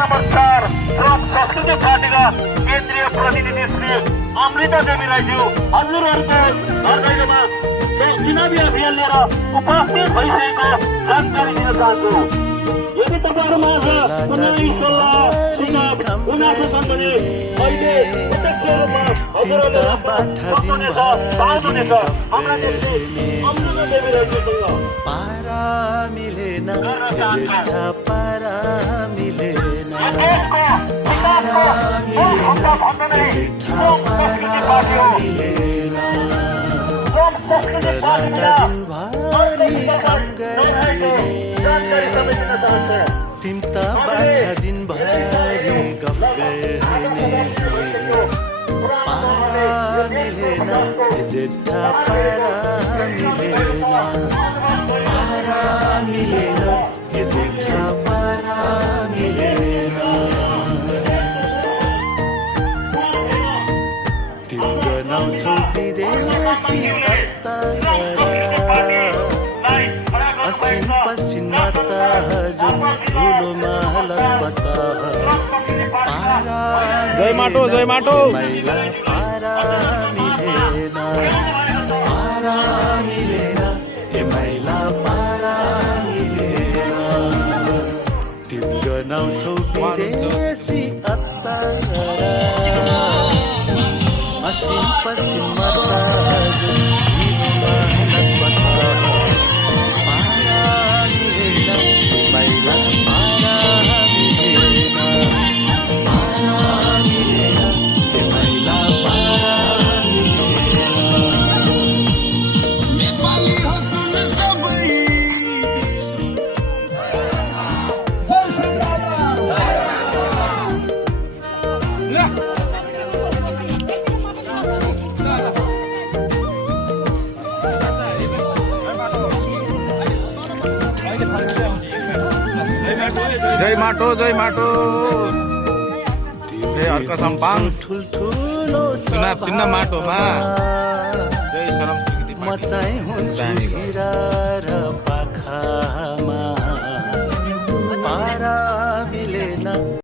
Number 4 श्रम संस्कृति पार्टीका केन्द्रीय प्रतिनिधि श्री अमृता देवीज्यू हजुरहरूको घरदैलोमा चुनावी अभियान लिएर उपस्थित भइसकेको जानकारी दिन चाहन्छु। यदि तपाईँहरूमा कुनै सल्लाह सुझाव गुनासो छन् भने अहिले प्रत्यक्ष रूपमा हजुरहरूले सक्नुहुनेछ, पाउनुहुनेछ हाम्रा नेत्री अमृता देवीज्यूसँग पारा मिलेन जेठा पारा मिलेन देशको विकासको मूलभन्दा भन्दा नै श्रम संस्कृति पार्टी हो। श्रम संस्कृति पार्टीमा जानकारी सबै दिन चाहन्छु। तिम्ता बाटा दिनभरि गफ गर्ने पारा मिलेन जेठा पारा मिलेन पारा मिलेन जेठा पारा मिलेन तिमी गनाउँछौ विदेशी असिन पसिनमा त हजुर धुलोमा लपता पारा जय माटो जय माटो मैला पारा मिलेन पारा मिलेन ए मैला पारा मिलेन तिमी गनाउँछौ विदेशी अत्तर असिन पसिनमा त हजुर धुलोमा लपता जय माटो जय माटो अर्का सम्पाङ ठुल्ठुलो चिन्न माटोमा जय श्रम संस्कृति मचाइ हुन्छ हिरा र पाखामा